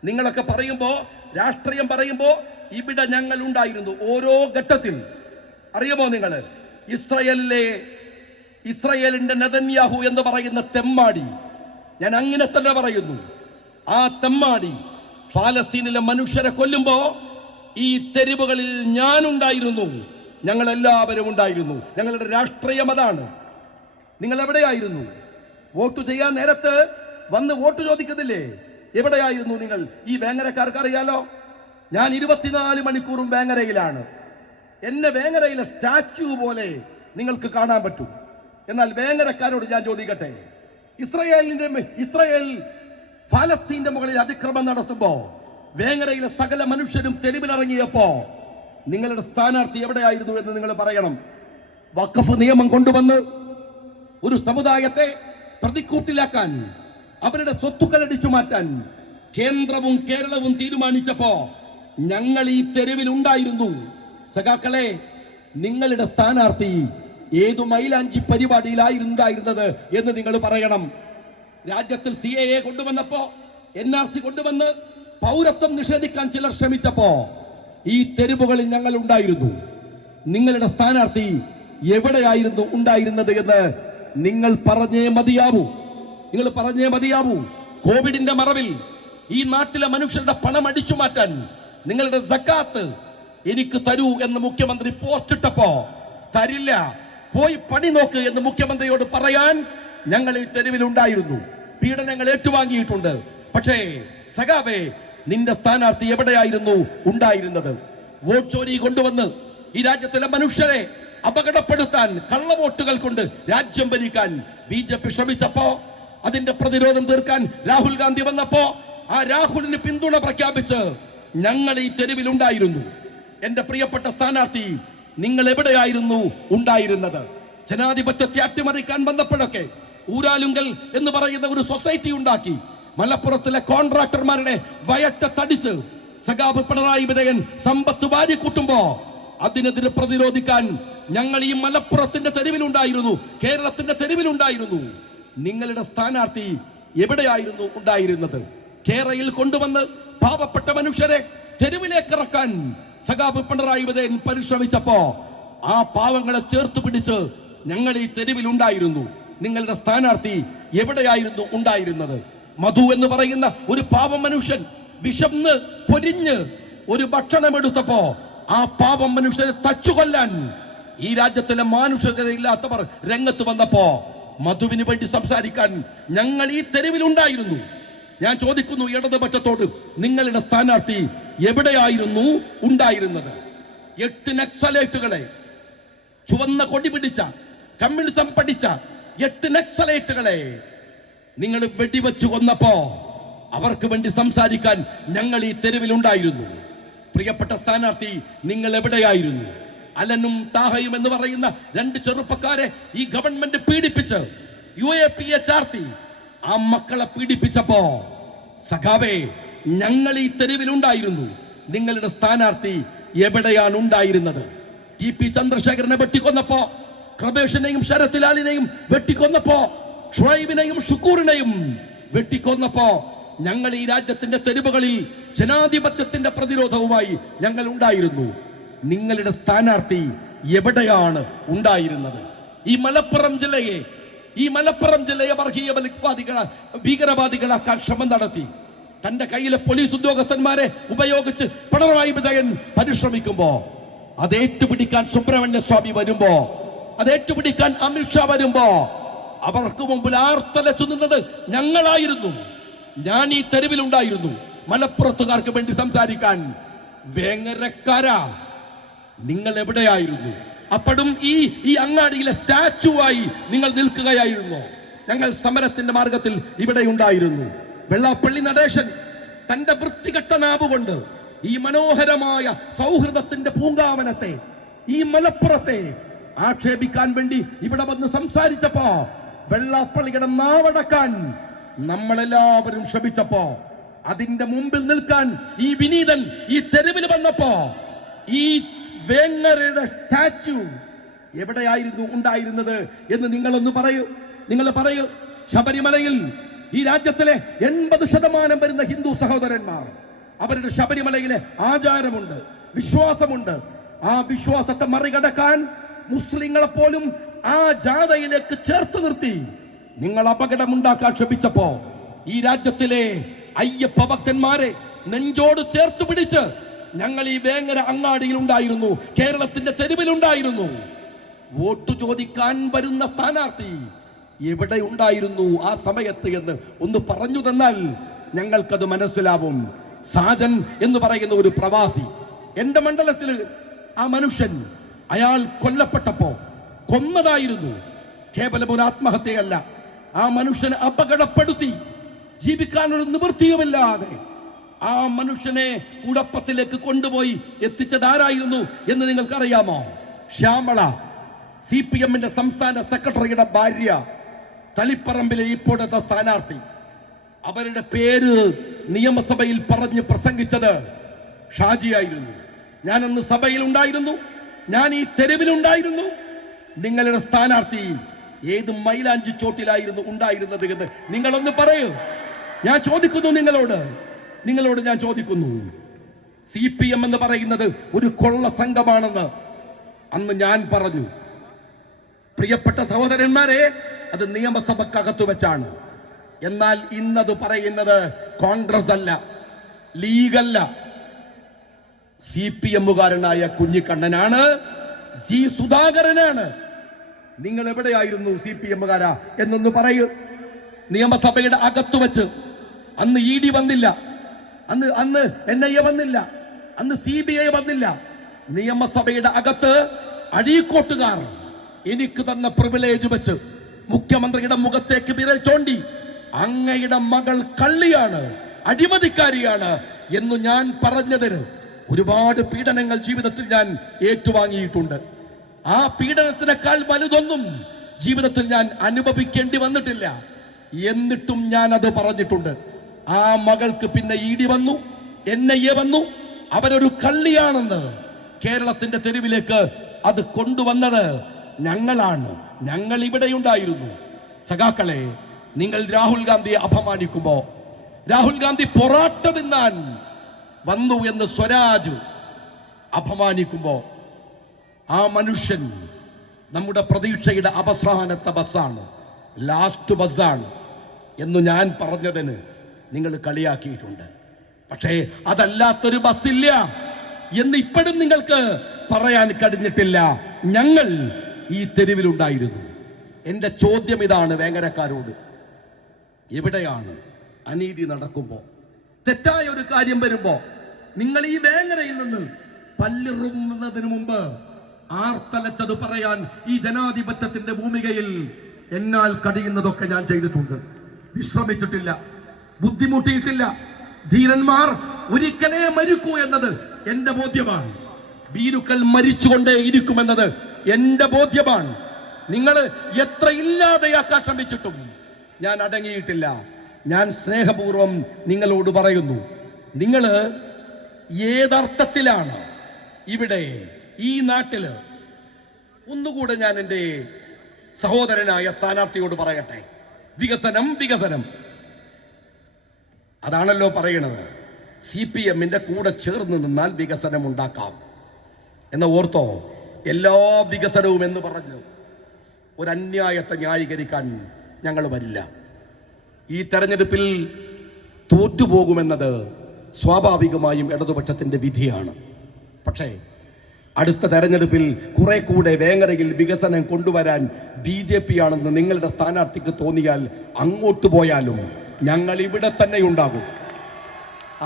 നിങ്ങളൊക്കെ പറയുമ്പോ, രാഷ്ട്രീയം പറയുമ്പോ ഇവിടെ ഞങ്ങൾ ഉണ്ടായിരുന്നു ഓരോ ഘട്ടത്തിൽ. അറിയുമോ നിങ്ങൾ? ഇസ്രയേലിന്റെ നെതന്യാഹു എന്ന് പറയുന്ന തെമ്മാടി, ഞാൻ അങ്ങനെ തന്നെ പറയുന്നു, ആ തെമ്മാടി ഫലസ്തീനിലെ മനുഷ്യരെ കൊല്ലുമ്പോ ഈ തെരുവുകളിൽ ഞാനുണ്ടായിരുന്നു, ഞങ്ങൾ എല്ലാവരും ഉണ്ടായിരുന്നു. ഞങ്ങളുടെ രാഷ്ട്രീയം അതാണ്. നിങ്ങൾ എവിടെയായിരുന്നു? വോട്ട് ചെയ്യാൻ നേരത്ത് വന്ന് വോട്ട് ചോദിക്കുന്നില്ലേ? എവിടെയായിരുന്നു നിങ്ങൾ? ഈ വേങ്ങരക്കാർക്ക് അറിയാലോ, ഞാൻ 24 മണിക്കൂറും വേങ്ങരയിലാണ്. എന്നെ വേങ്ങരയിലെ സ്റ്റാച്യു പോലെ നിങ്ങൾക്ക് കാണാൻ പറ്റും. എന്നാൽ വേങ്ങരക്കാരോട് ഞാൻ ചോദിക്കട്ടെ, ഇസ്രയേൽ ഫലസ്തീന്റെ മുകളിൽ അതിക്രമം നടത്തുമ്പോ വേങ്ങരയിലെ സകല മനുഷ്യരും തെരുവിലിറങ്ങിയപ്പോ നിങ്ങളുടെ സ്ഥാനാർത്ഥി എവിടെയായിരുന്നു എന്ന് നിങ്ങൾ പറയണം. വഖഫ് നിയമം കൊണ്ടുവന്ന് ഒരു സമുദായത്തെ പ്രതിക്കൂട്ടിലാക്കാൻ, അവരുടെ സ്വത്തുക്കൾ അടിച്ചു മാറ്റാൻ കേന്ദ്രവും കേരളവും തീരുമാനിച്ചപ്പോ ഞങ്ങൾ ഈ തെരുവിൽ ഉണ്ടായിരുന്നു. സഖാക്കളെ, നിങ്ങളുടെ സ്ഥാനാർത്ഥി ഏതു മൈലാഞ്ചി പരിപാടിയിലായിരുന്നുണ്ടായിരുന്നത് എന്ന് നിങ്ങൾ പറയണം. രാജ്യത്തിൽ CAA കൊണ്ടുവന്നപ്പോ, NRC കൊണ്ടുവന്ന് പൗരത്വം നിഷേധിക്കാൻ ചിലർ ശ്രമിച്ചപ്പോ ഈ തെരുവുകളിൽ ഞങ്ങൾ ഉണ്ടായിരുന്നു. നിങ്ങളുടെ സ്ഥാനാർത്ഥി എവിടെയായിരുന്നു ഉണ്ടായിരുന്നത് എന്ന് നിങ്ങൾ പറഞ്ഞേ മതിയാവൂ. കോവിഡിന്റെ മറവിൽ ഈ നാട്ടിലെ മനുഷ്യരുടെ പണം അടിച്ചു മാറ്റാൻ നിങ്ങളുടെ സക്കാത്ത് എനിക്ക് തരൂ എന്ന് മുഖ്യമന്ത്രി പോസ്റ്റ് ഇട്ടപ്പോ തരില്ല, പോയി പണി നോക്ക് എന്ന് മുഖ്യമന്ത്രിയോട് പറയാൻ ഞങ്ങൾ ഈ തെരുവിലുണ്ടായിരുന്നു. പീഡനങ്ങൾ ഏറ്റുവാങ്ങിയിട്ടുണ്ട്. പക്ഷേ സഖാവേ, നിന്റെ സ്ഥാനാർത്ഥി എവിടെയായിരുന്നു ഉണ്ടായിരുന്നത്? വോട്ട് ചോരി കൊണ്ടുവന്ന് ഈ രാജ്യത്തിലെ മനുഷ്യരെ അപകടപ്പെടുത്താൻ, കള്ളവോട്ടുകൾ കൊണ്ട് രാജ്യം ഭരിക്കാൻ BJP ശ്രമിച്ചപ്പോ, അതിന്റെ പ്രതിരോധം തീർക്കാൻ രാഹുൽ ഗാന്ധി വന്നപ്പോ ആ രാഹുലിന് പിന്തുണ പ്രഖ്യാപിച്ച് ഞങ്ങൾ ഈ തെരുവിലുണ്ടായിരുന്നു. എന്റെ പ്രിയപ്പെട്ട സ്ഥാനാർത്ഥി, നിങ്ങൾ എവിടെയായിരുന്നു ഉണ്ടായിരുന്നത്? ജനാധിപത്യത്തെ അട്ടിമറിക്കാൻ വന്നപ്പോഴൊക്കെ ഊരാലുങ്കൽ എന്ന് പറയുന്ന ഒരു സൊസൈറ്റി ഉണ്ടാക്കി മലപ്പുറത്തിലെ കോൺട്രാക്ടർമാരുടെ വയറ്റത്തടിച്ച് സഖാബ് പിണറായി വിജയൻ സമ്പത്ത് വാരിക്കൂട്ടുമ്പോ അതിനെതിരെ പ്രതിരോധിക്കാൻ ഞങ്ങൾ ഈ മലപ്പുറത്തിന്റെ തെരുവിലുണ്ടായിരുന്നു, കേരളത്തിന്റെ തെരുവിലുണ്ടായിരുന്നു. നിങ്ങളുടെ സ്ഥാനാർത്ഥി എവിടെയായിരുന്നു ഉണ്ടായിരുന്നത്? കേരളയിൽ കൊണ്ടുവന്ന് പാവപ്പെട്ട മനുഷ്യരെ തെരുവിലേക്ക് ഇറക്കാൻ സഖാബ് പിണറായി വിജയൻ പരിശ്രമിച്ചപ്പോ ആ പാവങ്ങളെ ചേർത്ത് പിടിച്ച് ഞങ്ങൾ ഈ തെരുവിലുണ്ടായിരുന്നു. നിങ്ങളുടെ സ്ഥാനാർത്ഥി എവിടെയായിരുന്നു ഉണ്ടായിരുന്നത്? മധു എന്ന് പറയുന്ന ഒരു പാവം മനുഷ്യൻ വിശന്ന് പൊരിഞ്ഞ് ഒരു ഭക്ഷണം എടുത്തപ്പോ ആ പാവം മനുഷ്യരെ തച്ചുകൊല്ലാൻ ഈ രാജ്യത്തിലെ മാനുഷികതയില്ലാത്തവർ രംഗത്ത് വന്നപ്പോ മധുവിന് വേണ്ടി സംസാരിക്കാൻ ഞങ്ങൾ ഈ തെരുവിലുണ്ടായിരുന്നു. ഞാൻ ചോദിക്കുന്നു ഇടതുപക്ഷത്തോട്, നിങ്ങളുടെ സ്ഥാനാർത്ഥി എവിടെയായിരുന്നു ഉണ്ടായിരുന്നത്? 8 നക്സലേറ്റുകളെ, ചുവന്ന കൊടി പിടിച്ച, കമ്മ്യൂണിസം പഠിച്ച 8 നക്സലേറ്റുകളെ നിങ്ങൾ വെടിവെച്ചു കൊന്നപ്പോ അവർക്ക് വേണ്ടി സംസാരിക്കാൻ ഞങ്ങൾ ഈ തെരുവിലുണ്ടായിരുന്നു. പ്രിയപ്പെട്ട സ്ഥാനാർത്ഥി, നിങ്ങൾ എവിടെയായിരുന്നു? അലനും താഹയും എന്ന് പറയുന്ന 2 ചെറുപ്പക്കാരെ ഈ ഗവൺമെന്റ് പീഡിപ്പിച്ച് UAP ചാർത്തി ആ മക്കളെ പീഡിപ്പിച്ചപ്പോ സഖാവേ, ഞങ്ങൾ ഈ തെരുവിലുണ്ടായിരുന്നു. നിങ്ങളുടെ സ്ഥാനാർത്ഥി എവിടെയാണ് ഉണ്ടായിരുന്നത്? TP ചന്ദ്രശേഖരനെ വെട്ടിക്കൊന്നപ്പോ, കൃപേഷിനെയും ശരത്ലാലിനെയും വെട്ടിക്കൊന്നപ്പോ, ഷുഐബിനെയും ഷുക്കൂറിനെയും വെട്ടിക്കൊന്നപ്പോ ഞങ്ങൾ ഈ രാജ്യത്തിന്റെ തെരുവുകളിൽ ജനാധിപത്യത്തിന്റെ പ്രതിരോധവുമായി ഞങ്ങൾ ഉണ്ടായിരുന്നു. നിങ്ങളുടെ സ്ഥാനാർത്ഥി എവിടെയാണ് ഉണ്ടായിരുന്നത്? ഈ മലപ്പുറം ജില്ലയെ വർഗീയ ഭീകരവാദികളാക്കാൻ ശ്രമം നടത്തി തന്റെ കയ്യിലെ പോലീസ് ഉദ്യോഗസ്ഥന്മാരെ ഉപയോഗിച്ച് പിണറായി വിജയൻ പരിശ്രമിക്കുമ്പോ, അത് ഏറ്റുപിടിക്കാൻ സുബ്രഹ്മണ്യ സ്വാമി വരുമ്പോ, അത് ഏറ്റുപിടിക്കാൻ അമിത്ഷാ വരുമ്പോ അവർക്ക് മുമ്പിൽ ആർത്തലച്ചു നിന്നത് ഞങ്ങളായിരുന്നു. ഞാൻ ഈ തെരുവിലുണ്ടായിരുന്നു മലപ്പുറത്തുകാർക്ക് വേണ്ടി സംസാരിക്കാൻ. വേങ്ങരക്കാരാ, നിങ്ങൾ എവിടെയായിരുന്നു? അപ്പോഴും ഈ അങ്ങാടിയിലെ സ്റ്റാച്ചുവായി നിങ്ങൾ നിൽക്കുകയായിരുന്നു. ഞങ്ങൾ സമരത്തിന്റെ മാർഗത്തിൽ ഇവിടെ ഉണ്ടായിരുന്നു. വെള്ളാപ്പള്ളി നടേശൻ തന്റെ വൃത്തികെട്ട നാവുകൊണ്ട് ഈ മനോഹരമായ സൗഹൃദത്തിന്റെ പൂങ്കാവനത്തെ, ഈ മലപ്പുറത്തെ ആക്ഷേപിക്കാൻ വേണ്ടി ഇവിടെ വന്ന് സംസാരിച്ചപ്പോ, വെള്ളാപ്പള്ളിയുടെ നാവടക്കാൻ നമ്മളെല്ലാവരും ശ്രമിച്ചപ്പോ, അതിന്റെ മുമ്പിൽ നിൽക്കാൻ ഈ വിനീതൻ ഈ തെരുവിൽ വന്നപ്പോ, ഈ വേങ്ങരയുടെ സ്റ്റാച്യു എവിടെയായിരുന്നു ഉണ്ടായിരുന്നത് എന്ന് നിങ്ങളൊന്ന് പറയൂ. നിങ്ങൾ പറയൂ. ശബരിമലയിൽ ഈ രാജ്യത്തിലെ 80% വരുന്ന ഹിന്ദു സഹോദരന്മാർ, അവരുടെ ശബരിമലയിലെ ആചാരമുണ്ട്, വിശ്വാസമുണ്ട്. ആ വിശ്വാസത്തെ മറികടക്കാൻ മുസ്ലിങ്ങളെ പോലും ആ ജാഥയിലേക്ക് ചേർത്ത് നിർത്തി നിങ്ങൾ അപകടമുണ്ടാക്കാൻ ശ്രമിച്ചപ്പോ, ഈ രാജ്യത്തിലെ അയ്യപ്പ ഭക്തന്മാരെ നെഞ്ചോട് ചേർത്ത് പിടിച്ച് ഞങ്ങൾ ഈ വേങ്ങര അങ്ങാടിയിൽ ഉണ്ടായിരുന്നു, കേരളത്തിന്റെ തെരുവിലുണ്ടായിരുന്നു. വോട്ട് ചോദിക്കാൻ വരുന്ന സ്ഥാനാർത്ഥി എവിടെ ഉണ്ടായിരുന്നു ആ സമയത്ത് എന്ന് ഒന്ന് പറഞ്ഞു തന്നാൽ ഞങ്ങൾക്കത് മനസ്സിലാവും. സാജൻ എന്ന് പറയുന്ന ഒരു പ്രവാസി എന്റെ മണ്ഡലത്തിൽ, ആ മനുഷ്യൻ അയാൾ കൊല്ലപ്പെട്ടപ്പോ കൊന്നതായിരുന്നു, കേവലം ഒരു ആത്മഹത്യയല്ല. ആ മനുഷ്യനെ അപകടപ്പെടുത്തി ജീവിക്കാനൊരു നിവൃത്തിയുമില്ലാതെ ആ മനുഷ്യനെ കുഴപ്പത്തിലേക്ക് കൊണ്ടുപോയി എത്തിച്ചതാരായിരുന്നു എന്ന് നിങ്ങൾക്കറിയാമോ? ശ്യാമള, CPM-ന്റെ സംസ്ഥാന സെക്രട്ടറിയുടെ ഭാര്യ, തളിപ്പറമ്പിലെ ഇപ്പോഴത്തെ സ്ഥാനാർത്ഥി. അവരുടെ പേര് നിയമസഭയിൽ പറഞ്ഞ് പ്രസംഗിച്ചത് ഷാജിയായിരുന്നു. ഞാൻ അന്ന് സഭയിൽ ഉണ്ടായിരുന്നു, ഞാൻ ഈ തെരുവിലുണ്ടായിരുന്നു. നിങ്ങളുടെ സ്ഥാനാർത്ഥി ഏത് മൈലാഞ്ചി ചോട്ടിലായിരുന്നു ഉണ്ടായിരുന്നത് എന്ന് നിങ്ങളൊന്ന് പറയൂ. ഞാൻ ചോദിക്കുന്നു നിങ്ങളോട് ഞാൻ ചോദിക്കുന്നു. CPM എന്ന് പറയുന്നത് ഒരു കൊള്ള സംഘമാണെന്ന് അന്ന് ഞാൻ പറഞ്ഞു. പ്രിയപ്പെട്ട സഹോദരന്മാരെ, അത് നിയമസഭക്കകത്തു വെച്ചാണ്. എന്നാൽ ഇന്നത് പറയുന്നത് കോൺഗ്രസ് അല്ല, ലീഗല്ല, CPM-കാരനായ കുഞ്ഞിക്കണ്ണനാണ്, G. സുധാകരനാണ്. നിങ്ങൾ എവിടെയായിരുന്നു CPM-കാരാ എന്നൊന്ന് പറയൂ. നിയമസഭയുടെ അകത്തു വെച്ച് അന്ന് ED വന്നില്ല, അന്ന് NIA വന്നില്ല, അന്ന് CBI വന്നില്ല. നിയമസഭയുടെ അകത്ത് അഴീക്കോട്ടുകാർ എനിക്ക് തന്ന പ്രിവിലേജ് വെച്ച് മുഖ്യമന്ത്രിയുടെ മുഖത്തേക്ക് വിരൽ ചോണ്ടി അങ്ങയുടെ മകൾ കള്ളിയാണ്, അഴിമതിക്കാരിയാണ് എന്ന് ഞാൻ പറഞ്ഞതിന് ഒരുപാട് പീഡനങ്ങൾ ജീവിതത്തിൽ ഞാൻ ഏറ്റുവാങ്ങിയിട്ടുണ്ട്. ആ പീഡനത്തിനേക്കാൾ വലുതൊന്നും ജീവിതത്തിൽ ഞാൻ അനുഭവിക്കേണ്ടി വന്നിട്ടില്ല. എന്നിട്ടും ഞാൻ അത് പറഞ്ഞിട്ടുണ്ട്. ആ മകൾക്ക് പിന്നെ ED വന്നു, NIA വന്നു. അവരൊരു കള്ളിയാണെന്ന് കേരളത്തിന്റെ തെരുവിലേക്ക് അത് കൊണ്ടുവന്നത് ഞങ്ങളാണ്. ഞങ്ങൾ ഇവിടെയുണ്ടായിരുന്നു. സഖാക്കളെ, നിങ്ങൾ രാഹുൽ ഗാന്ധിയെ അപമാനിക്കുമ്പോ, രാഹുൽ ഗാന്ധി പൊറാട്ട തിന്നാൻ വന്നു എന്ന് സ്വരാജ് അപമാനിക്കുമ്പോ, ആ മനുഷ്യൻ നമ്മുടെ പ്രതീക്ഷയുടെ അവസാനത്തെ ബസ്സാണ്, ലാസ്റ്റ് ബസ്സാണ് എന്ന് ഞാൻ പറഞ്ഞതിന് നിങ്ങൾ കളിയാക്കിയിട്ടുണ്ട്. പക്ഷേ അതല്ലാത്തൊരു ബസ്സില്ല എന്ന് ഇപ്പോഴും നിങ്ങൾക്ക് പറയാൻ കഴിഞ്ഞിട്ടില്ല. ഞങ്ങൾ ഈ തെരുവിലുണ്ടായിരുന്നു. എൻ്റെ ചോദ്യം ഇതാണ് വേങ്ങരക്കാരോട്: എവിടെയാണ് അനീതി നടക്കുമ്പോ, തെറ്റായ ഒരു കാര്യം വരുമ്പോ നിങ്ങൾ ഈ വേങ്ങരയിൽ നിന്ന് പല്ലിറുന്നതിന് മുമ്പ് ആർത്തലച്ചത് പറയാൻ ഈ ജനാധിപത്യത്തിന്റെ ഭൂമികയിൽ എന്നാൽ കഴിയുന്നതൊക്കെ ഞാൻ ചെയ്തിട്ടുണ്ട്. വിശ്രമിച്ചിട്ടില്ല, ബുദ്ധിമുട്ടിയിട്ടില്ല. ധീരന്മാർ ഒരിക്കലേ മരിക്കൂ എന്നത് എന്റെ ബോധ്യമാണ്. ഭീരുക്കൾ മരിച്ചുകൊണ്ടേയിരിക്കുമെന്നത് എന്റെ ബോധ്യമാണ്. നിങ്ങൾ എത്ര ഇല്ലാതെയാക്കാൻ ശ്രമിച്ചിട്ടും ഞാൻ അടങ്ങിയിട്ടില്ല. ഞാൻ സ്നേഹപൂർവം നിങ്ങളോട് പറയുന്നു, നിങ്ങൾ ഏതർത്ഥത്തിലാണ് ഇവിടെ ഈ നാട്ടില്, ഒന്നുകൂടെ ഞാൻ എൻ്റെ സഹോദരനായ സ്ഥാനാർത്ഥിയോട് പറയട്ടെ, വികസനം വികസനം അതാണല്ലോ പറയണത്. CPM-ന്റെ കൂടെ ചേർന്ന് നിന്നാൽ വികസനം ഉണ്ടാക്കാം എന്ന് ഓർത്തോ. എല്ലാ വികസനവും എന്ന് പറഞ്ഞു ഒരു അന്യായത്തെ ന്യായീകരിക്കാൻ ഞങ്ങൾ വരില്ല. ഈ തെരഞ്ഞെടുപ്പിൽ തോറ്റുപോകുമെന്നത് സ്വാഭാവികമായും ഇടതുപക്ഷത്തിന്റെ വിധിയാണ്. പക്ഷേ അടുത്ത തെരഞ്ഞെടുപ്പിൽ കുറെ കൂടെ വേങ്ങരയിൽ വികസനം കൊണ്ടുവരാൻ BJP ആണെന്ന് നിങ്ങളുടെ സ്ഥാനാർത്ഥിക്ക് തോന്നിയാൽ അങ്ങോട്ട് പോയാലും ഞങ്ങൾ ഇവിടെ തന്നെ ഉണ്ടാകും.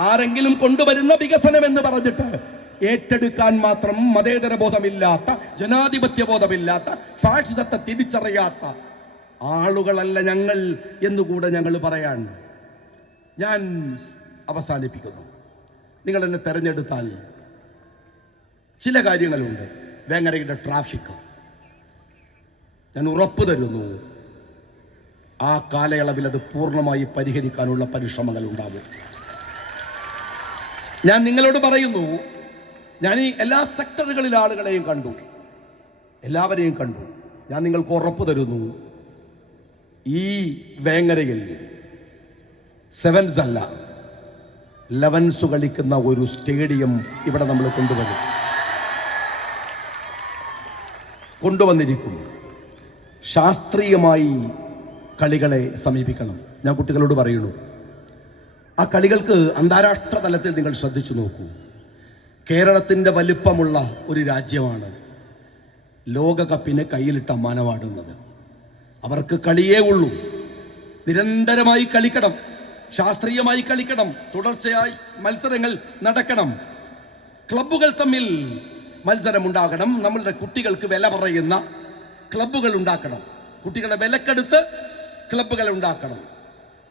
ആരെങ്കിലും കൊണ്ടുവരുന്ന വികസനം എന്ന് പറഞ്ഞിട്ട് ഏറ്റെടുക്കാൻ മാത്രം മതേതര ബോധമില്ലാത്ത, ജനാധിപത്യ ബോധമില്ലാത്ത, ഫാഷിസത്തെ തിരിച്ചറിയാത്ത ആളുകളല്ല ഞങ്ങൾ എന്നുകൂടെ ഞങ്ങൾ പറയാൻ ഞാൻ അവസാനിപ്പിക്കുന്നു. നിങ്ങൾ എന്നെ തെരഞ്ഞെടുത്താൽ ചില കാര്യങ്ങളുണ്ട്. വേങ്ങരയുടെ ട്രാഫിക് ഞാൻ ഉറപ്പു തരുന്നു, ആ കാലയളവിൽ അത് പൂർണ്ണമായി പരിഹരിക്കാനുള്ള പരിശ്രമങ്ങൾ ഉണ്ടാവും. ഞാൻ നിങ്ങളോട് പറയുന്നു, ഞാൻ ഈ എല്ലാ സെക്ടറുകളിലെ ആളുകളെയും കണ്ടു, എല്ലാവരെയും കണ്ടു. ഞാൻ നിങ്ങൾക്ക് ഉറപ്പു തരുന്നു, ഈ വേങ്ങരയിൽ 7s അല്ല 11s കളിക്കുന്ന ഒരു സ്റ്റേഡിയം ഇവിടെ നമ്മൾ കൊണ്ടുവന്നിരിക്കും. ശാസ്ത്രീയമായി കളികളെ സമീപിക്കണം. ഞാൻ കുട്ടികളോട് പറയുന്നു, ആ കളികൾക്ക് അന്താരാഷ്ട്ര തലത്തിൽ നിങ്ങൾ ശ്രദ്ധിച്ചു നോക്കൂ. കേരളത്തിൻ്റെ വലിപ്പമുള്ള ഒരു രാജ്യമാണ് ലോകകപ്പിന് കയ്യിലിട്ട മാനവാടുന്നത്. അവർക്ക് കളിയേ ഉള്ളൂ. നിരന്തരമായി കളിക്കണം, ശാസ്ത്രീയമായി കളിക്കണം, തുടർച്ചയായി മത്സരങ്ങൾ നടക്കണം, ക്ലബ്ബുകൾ തമ്മിൽ മത്സരമുണ്ടാകണം, നമ്മളുടെ കുട്ടികൾക്ക് വില പറയുന്ന ക്ലബ്ബുകൾ ഉണ്ടാക്കണം, കുട്ടികളുടെ വിലക്കെടുത്ത് ക്ലബ്ബുകൾ ഉണ്ടാക്കണം,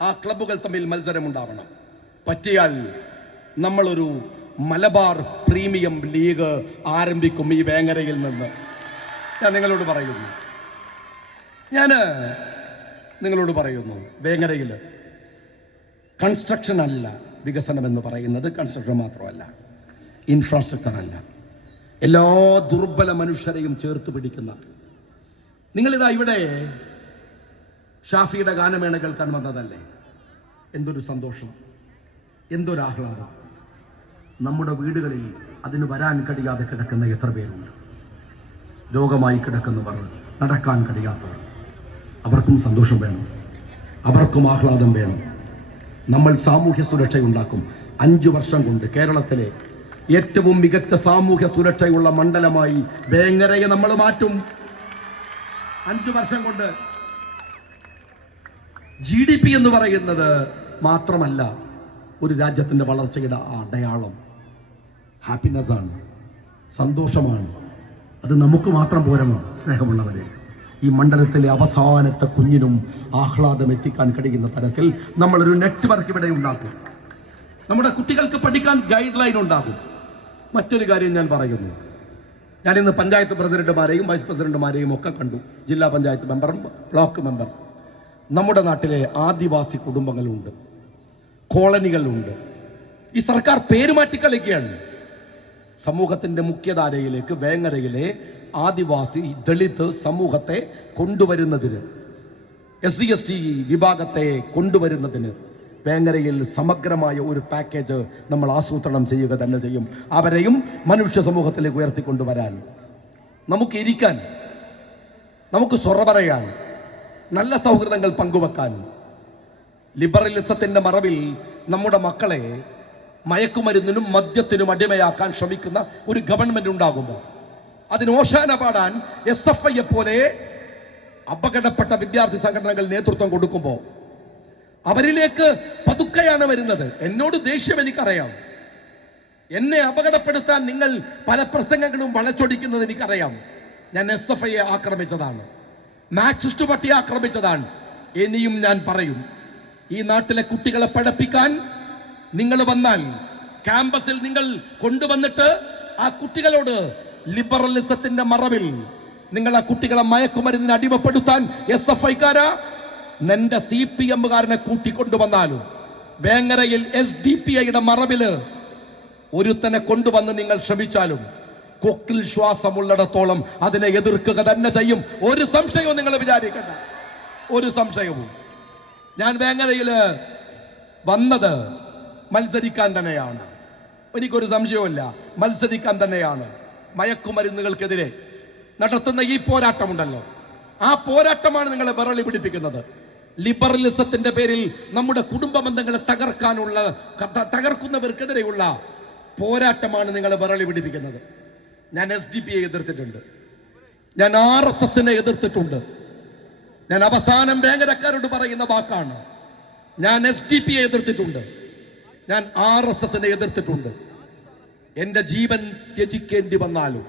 ആ ക്ലബ്ബുകൾ തമ്മിൽ മത്സരമുണ്ടാവണം. പറ്റിയാൽ നമ്മളൊരു മലബാർ പ്രീമിയം ലീഗ് ആരംഭിക്കും ഈ വേങ്ങരയിൽ നിന്ന്. ഞാൻ നിങ്ങളോട് പറയുന്നു, വേങ്ങരയിൽ കൺസ്ട്രക്ഷൻ അല്ല വികസനം എന്ന് പറയുന്നത്. കൺസ്ട്രക്ഷൻ മാത്രമല്ല, ഇൻഫ്രാസ്ട്രക്ചർ അല്ല, എല്ലാ ദുർബല മനുഷ്യരെയും ചേർത്ത് പിടിക്കുന്ന. നിങ്ങളിതാ ഇവിടെ ഷാഫിയുടെ ഗാനമേള കേൾക്കാൻ വന്നതല്ലേ? എന്തൊരു സന്തോഷം, എന്തൊരു ആഹ്ലാദം. നമ്മുടെ വീടുകളിൽ അതിന് വരാൻ കഴിയാതെ കിടക്കുന്ന എത്ര പേരുണ്ട്. രോഗമായി കിടക്കുന്നവർ, നടക്കാൻ കഴിയാത്തവർ, അവർക്കും സന്തോഷം വേണം, അവർക്കും ആഹ്ലാദം വേണം. നമ്മൾ സാമൂഹ്യ സുരക്ഷയുണ്ടാക്കും. 5 വർഷം കൊണ്ട് കേരളത്തിലെ ഏറ്റവും മികച്ച സാമൂഹ്യ സുരക്ഷയുള്ള മണ്ഡലമായി വേങ്ങരയെ നമ്മൾ മാറ്റും. 5 വർഷം കൊണ്ട്. GDP എന്ന് പറയുന്നത് മാത്രമല്ല ഒരു രാജ്യത്തിൻ്റെ വളർച്ചയുടെ അടയാളം. ഹാപ്പിനെസ് ആണ്, സന്തോഷമാണ്. അത് നമുക്ക് മാത്രം പോരമോ സ്നേഹമുള്ളവരെ? ഈ മണ്ഡലത്തിലെ അവസാനത്തെ കുഞ്ഞിനും ആഹ്ലാദം എത്തിക്കാൻ കഴിയുന്ന തരത്തിൽ നമ്മളൊരു നെറ്റ്വർക്ക് ഇവിടെ ഉണ്ടാക്കും. നമ്മുടെ കുട്ടികൾക്ക് പഠിക്കാൻ ഗൈഡ് ലൈൻ ഉണ്ടാകും. മറ്റൊരു കാര്യം ഞാൻ പറയുന്നു, ഞാനിന്ന് പഞ്ചായത്ത് പ്രസിഡന്റുമാരെയും വൈസ് പ്രസിഡന്റുമാരെയും ഒക്കെ കണ്ടു, ജില്ലാ പഞ്ചായത്ത് മെമ്പറും ബ്ലോക്ക് മെമ്പർ. നമ്മുടെ നാട്ടിലെ ആദിവാസി കുടുംബങ്ങളുണ്ട്, കോളനികളുണ്ട്. ഈ സർക്കാർ പേര് മാറ്റി കളിക്കുകയാണ്. സമൂഹത്തിൻ്റെ മുഖ്യധാരയിലേക്ക് വേങ്ങരയിലെ ആദിവാസി ദളിത് സമൂഹത്തെ കൊണ്ടുവരുന്നതിന്, SC/ST വിഭാഗത്തെ കൊണ്ടുവരുന്നതിന് വേങ്ങരയിൽ സമഗ്രമായ ഒരു പാക്കേജ് നമ്മൾ ആസൂത്രണം ചെയ്യുക തന്നെ ചെയ്യും. അവരെയും മനുഷ്യ സമൂഹത്തിലേക്ക് ഉയർത്തിക്കൊണ്ടുവരാൻ, നമുക്ക് ഇരിക്കാൻ, നമുക്ക് സൊറ പറയാൻ, നല്ല സൗഹൃദങ്ങൾ പങ്കുവെക്കാൻ. ലിബറലിസത്തിന്റെ മറവിൽ നമ്മുടെ മക്കളെ മയക്കുമരുന്നിനും മദ്യത്തിനും അടിമയാക്കാൻ ശ്രമിക്കുന്ന ഒരു ഗവൺമെന്റ് ഉണ്ടാകുമ്പോൾ അതിന് ഓശാന പാടാൻ SFI പോലെ അപകടപ്പെട്ട വിദ്യാർത്ഥി സംഘടനകൾ നേതൃത്വം കൊടുക്കുമ്പോൾ അവരിലേക്ക് പതുക്കെയാണ് വരുന്നത്. എന്നോട് ദേഷ്യം എനിക്കറിയാം. എന്നെ അപകടപ്പെടുത്താൻ നിങ്ങൾ പല പ്രസംഗങ്ങളും വളച്ചൊടിക്കുന്നത് എനിക്കറിയാം. ഞാൻ SFI ആക്രമിച്ചതാണ്, മാർക്സിസ്റ്റ് പാർട്ടിയെ ആക്രമിച്ചതാണ്. ഇനിയും ഞാൻ പറയും, ഈ നാട്ടിലെ കുട്ടികളെ പഠിപ്പിക്കാൻ നിങ്ങൾ വന്നാൽ, ക്യാമ്പസിൽ നിങ്ങൾ കൊണ്ടുവന്നിട്ട് ആ കുട്ടികളോട് ലിബറലിസത്തിന്റെ മറവിൽ നിങ്ങൾ ആ കുട്ടികളെ മയക്കുമരുന്നിന് അടിമപ്പെടുത്താൻ SFI-ക്കാരാ നിന്റെ CPM-കാരനെ കൂട്ടിക്കൊണ്ടുവന്നാലും വേങ്ങരയിൽ SDPI-യുടെ മറവില് ഒരുത്തനെ കൊണ്ടുവന്ന് നിങ്ങൾ ശ്രമിച്ചാലും കൊക്കിൽ ശ്വാസമുള്ളിടത്തോളം അതിനെ എതിർക്കുക തന്നെ ചെയ്യും. ഒരു സംശയവും നിങ്ങൾ വിചാരിക്കണ്ട, ഒരു സംശയവും. ഞാൻ വേങ്ങരയില് വന്നത് മത്സരിക്കാൻ തന്നെയാണ്, എനിക്കൊരു സംശയവുമില്ല, മത്സരിക്കാൻ തന്നെയാണ്. മയക്കുമരുന്നുകൾക്കെതിരെ നടത്തുന്ന ഈ പോരാട്ടമുണ്ടല്ലോ, ആ പോരാട്ടമാണ് നിങ്ങളെ വിറളി പിടിപ്പിക്കുന്നത്. ലിബറലിസത്തിന്റെ പേരിൽ നമ്മുടെ കുടുംബ ബന്ധങ്ങളെ തകർക്കുന്നവർക്കെതിരെയുള്ള പോരാട്ടമാണ് നിങ്ങളെ വിറളി പിടിപ്പിക്കുന്നത്. ഞാൻ SDPI എതിർത്തിട്ടുണ്ട്, ഞാൻ RSSനെ എതിർത്തിട്ടുണ്ട്. ഞാൻ അവസാനം വേങ്ങരക്കാരോട് പറയുന്ന വാക്കാണ്, ഞാൻ SDPI എതിർത്തിട്ടുണ്ട്, ഞാൻ RSSനെ എതിർത്തിട്ടുണ്ട്. എന്റെ ജീവൻ ത്യജിക്കേണ്ടി വന്നാലും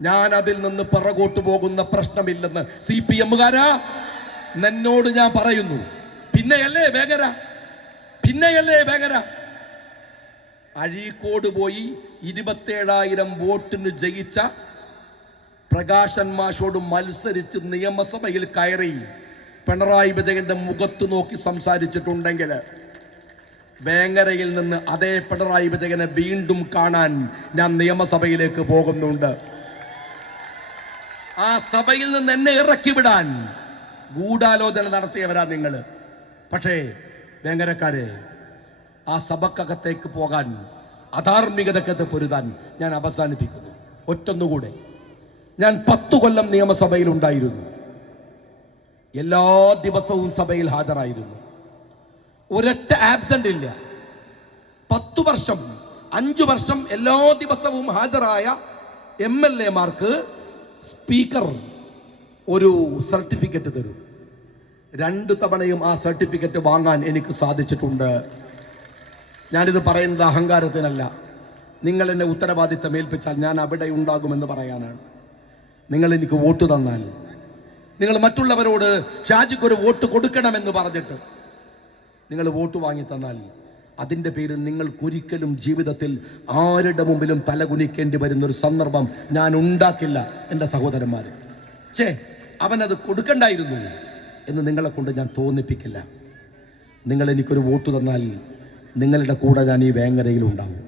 ഞാൻ അതിൽ നിന്ന് പിറകോട്ട് പോകുന്ന പ്രശ്നമില്ലെന്ന് CPM-കാരാ എന്നോട് ഞാൻ പറയുന്നു. പിന്നെയല്ലേ വേങ്ങര അഴീക്കോട് പോയി 27,000 വോട്ടിന് ജയിച്ച പ്രകാശൻ മാഷോട് മത്സരിച്ച് നിയമസഭയിൽ കയറി പിണറായി വിജയന്റെ മുഖത്ത് നോക്കി സംസാരിച്ചിട്ടുണ്ടെങ്കിൽ വേങ്ങരയിൽ നിന്ന് അതേ പിണറായി വിജയനെ വീണ്ടും കാണാൻ ഞാൻ നിയമസഭയിലേക്ക് പോകുന്നുണ്ട്. ആ സഭയിൽ നിന്ന് എന്നെ ഇറക്കി വിടാൻ ഗൂഢാലോചന നടത്തിയവരാ നിങ്ങൾ. പക്ഷേ വേങ്ങരക്കാരെ, ആ സഭക്കകത്തേക്ക് പോകാൻ, അധാർമികതക്കത്ത് പൊരുതാൻ ഞാൻ അവസാനിപ്പിക്കുന്നു. ഒറ്റൊന്നുകൂടെ, ഞാൻ 10 കൊല്ലം നിയമസഭയിൽ ഉണ്ടായിരുന്നു. എല്ലാ ദിവസവും സഭയിൽ ഹാജരായിരുന്നു, ഒരൊറ്റ ആബ്സെന്റ് ഇല്ല. 10 വർഷം 5 വർഷം എല്ലാ ദിവസവും ഹാജരായ MLA-മാർക്ക് സ്പീക്കർ ഒരു സർട്ടിഫിക്കറ്റ് തരും. 2 തവണയും ആ സർട്ടിഫിക്കറ്റ് വാങ്ങാൻ എനിക്ക് സാധിച്ചിട്ടുണ്ട്. ഞാനിത് പറയുന്നത് അഹങ്കാരത്തിനല്ല, നിങ്ങൾ എന്നെ ഉത്തരവാദിത്തം ഏൽപ്പിച്ചാൽ ഞാൻ അവിടെ ഉണ്ടാകുമെന്ന് പറയാനാണ്. നിങ്ങൾ എനിക്ക് വോട്ട് തന്നാൽ, നിങ്ങൾ മറ്റുള്ളവരോട് ഷാജിക്കൊരു വോട്ട് കൊടുക്കണമെന്ന് പറഞ്ഞിട്ട് നിങ്ങൾ വോട്ട് വാങ്ങി തന്നാൽ, അതിൻ്റെ പേരിൽ നിങ്ങൾക്കൊരിക്കലും ജീവിതത്തിൽ ആരുടെ മുമ്പിലും തലകുനിക്കേണ്ടി വരുന്നൊരു സന്ദർഭം ഞാൻ ഉണ്ടാക്കില്ല. എൻ്റെ സഹോദരന്മാർ, അവനത് കൊടുക്കണ്ടായിരുന്നു എന്ന് നിങ്ങളെ കൊണ്ട് ഞാൻ തോന്നിപ്പിക്കില്ല. നിങ്ങൾ എനിക്കൊരു വോട്ട് തന്നാൽ നിങ്ങളുടെ കൂടെ ഞാൻ ഈ വേങ്ങരയിൽ ഉണ്ടാവും.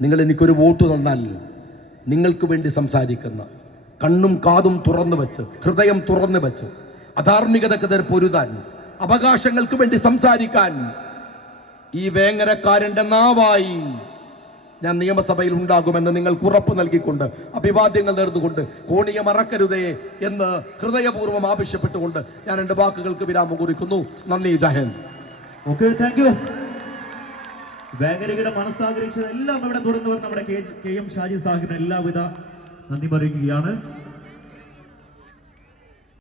നിങ്ങൾ എനിക്കൊരു വോട്ട് തന്നാൽ നിങ്ങൾക്ക് വേണ്ടി സംസാരിക്കുന്ന, കണ്ണും കാതും തുറന്നു വെച്ച്, ഹൃദയം തുറന്നു വെച്ച്, അധാർമികതക്കെതിരെ പൊരുതാൻ, അവകാശങ്ങൾക്ക് വേണ്ടി സംസാരിക്കാൻ ഈ വേങ്ങരക്കാരന്റെ നാവായി ഞാൻ നിയമസഭയിൽ ഉണ്ടാകുമെന്ന് നിങ്ങൾക്ക് ഉറപ്പ് നൽകിക്കൊണ്ട്, അഭിവാദ്യങ്ങൾ നേർന്നുകൊണ്ട്, കോണിയ മറക്കരുതേ എന്ന് ഹൃദയപൂർവ്വം ആവശ്യപ്പെട്ടുകൊണ്ട് ഞാൻ എൻ്റെ വാക്കുകൾക്ക് വിരാമം കുറിക്കുന്നു. നന്ദി, ജയ് ഹിന്ദ്. വേങ്ങരയുടെ മനസ്സാഗ്രഹിച്ചതെല്ലാം ഇവിടെ തുടർന്ന് നമ്മുടെ KM ഷാജി സാഹിബിന് എല്ലാവിധ നന്ദി പറയുകയാണ്.